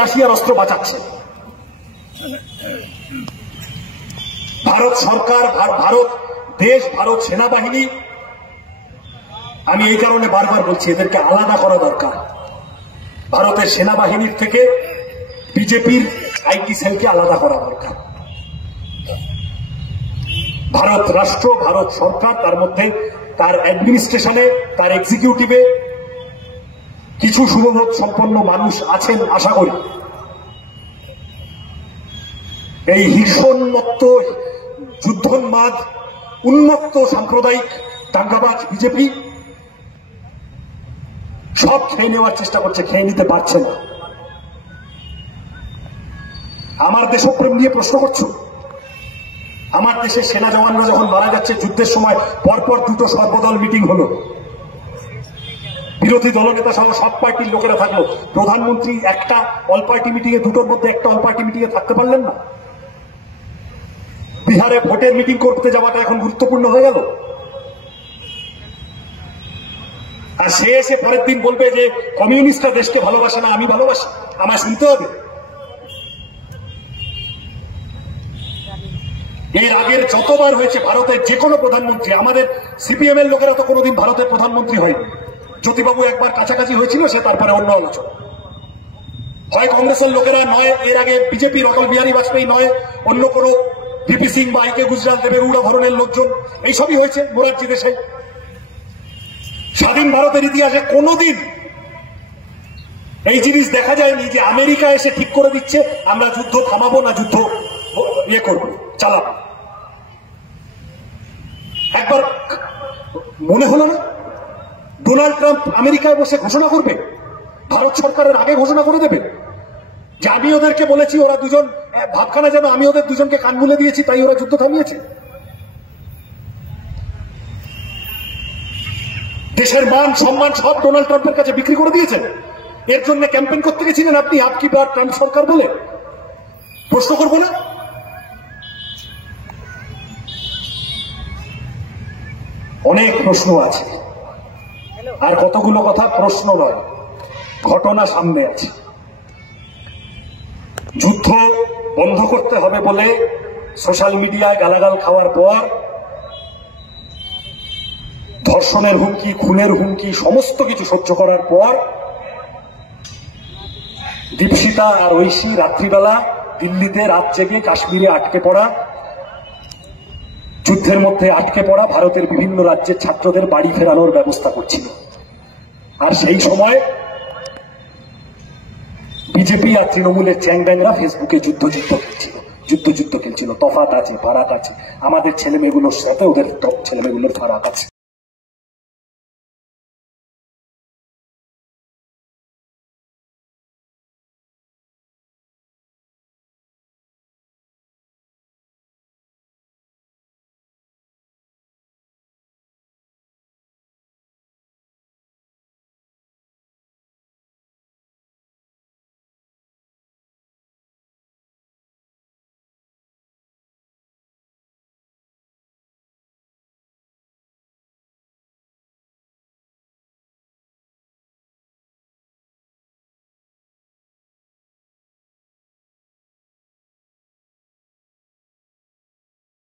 রাশিয়ার অস্ত্র বাঁচাচ্ছে। ভারত সরকার, ভারত দেশ, ভারত সেনাবাহিনী, আমি এই কারণে বারবার বলছি এদেরকে আলাদা করা দরকার। ভারতের সেনাবাহিনীর থেকে বিজেপির আইটি সেলকে আলাদা করা দরকার। ভারত রাষ্ট্র, ভারত সরকার, তার মধ্যে তার অ্যাডমিনিস্ট্রেশনে, তার এক্সিকিউটিভে কিছু শুভবোধ সম্পন্ন মানুষ আছেন আশা করি। এই হিংসোন্মত্ত, যুদ্ধোন্মাদ, উন্মত্ত সাম্প্রদায়িক দাঙ্গাবাজ বিজেপি সব খেয়ে নেওয়ার চেষ্টা করছে, খেয়ে নিতে পারছে না। আমার দেশপ্রেম নিয়ে প্রশ্ন করছো? আমার দেশের সেনা জওয়ানরা যখন মারা যাচ্ছে যুদ্ধের সময়, পরপর দুটো সর্বদল মিটিং হলো, বিরোধী দলনেতা সহ সব পার্টির লোকেরা থাকলো। প্রধানমন্ত্রী একটা অল পার্টি মিটিং এ, দুটোর মধ্যে একটা অল পার্টি মিটিং এ থাকতে পারলেন না। বিহারে ভোটের মিটিং করতে যাওয়াটা এখন গুরুত্বপূর্ণ হয়ে গেল। আর সে এসে পরের দিন বলবে যে কমিউনিস্টরা দেশকে ভালোবাসে না, আমি ভালোবাসি, আমায় শুনতে হবে। এর আগের যতবার হয়েছে ভারতের যে কোনো প্রধানমন্ত্রী, আমাদের সিপিএম এর লোকেরা তো কোনোদিন ভারতের প্রধানমন্ত্রী হয়নি। জ্যোতিবাবু একবার কাছাকাছি হয়েছিল, সে তারপরে অন্য আলোচনা। হয় কংগ্রেসের লোকেরা, নয় এর আগে বিজেপির অটল বিহারী বাজপেয়ী, নয় অন্য কোনো ভিপি সিং বা আইকে গুজরাল, দেবেগৌড়া ধরনের লোকজন, এইসবই হয়েছে মোরারজি দেশে। স্বাধীন ভারতের ইতিহাসে কোনোদিন এই জিনিস দেখা যায়নি যে আমেরিকা এসে ঠিক করে দিচ্ছে আমরা যুদ্ধ থামাবো না, যুদ্ধ ইয়ে করবো, চালাবো। একবার মনে হলো না ডোনাল্ড ট্রাম্প আমেরিকায় বসে ঘোষণা করবে, ভারত সরকারের আগে ঘোষণা করে দেবে যে আমি ওদেরকে বলেছি, ওরা দুজন ভাবখানা যেন আমি ওদের দুজনকে কান মুলে দিয়েছি, তাই ওরা যুদ্ধ থামিয়েছে। দেশের মান সম্মান সব ডোনাল্ড ট্রাম্পের কাছে বিক্রি করে দিয়েছেন। এর জন্য ক্যাম্পেইন করতে গেছিলেন আপনি, আপকি বার ট্রাম্প সরকার বলে। প্রশ্ন করবো না? অনেক প্রশ্ন আছে, আর কতগুলো কথা প্রশ্ন নয়, ঘটনা সামনে আছে। যুদ্ধ বন্ধ করতে হবে বলে সোশ্যাল মিডিয়ায় গালাগাল খাওয়ার পর, ধর্ষণের হুমকি, খুনের হুমকি, সমস্ত কিছু সহ্য করার পর দীপশিতা আর ঐশী রাত্রিবেলা দিল্লিতে রাত জেগে কাশ্মীরে আটকে পড়া, যুদ্ধের মধ্যে আটকে পড়া ভারতের বিভিন্ন রাজ্যের ছাত্রদের বাড়ি ফেরানোর ব্যবস্থা করছিল। আর সেই সময় বিজেপি আর তৃণমূলের চ্যাংব্যাংরা ফেসবুকে যুদ্ধ খেলছিল। তফাৎ আছে, ফারাক আছে, আমাদের ছেলেমেয়েগুলোর সাথে ওদের ছেলেমেয়েগুলোর ফারাক আছে।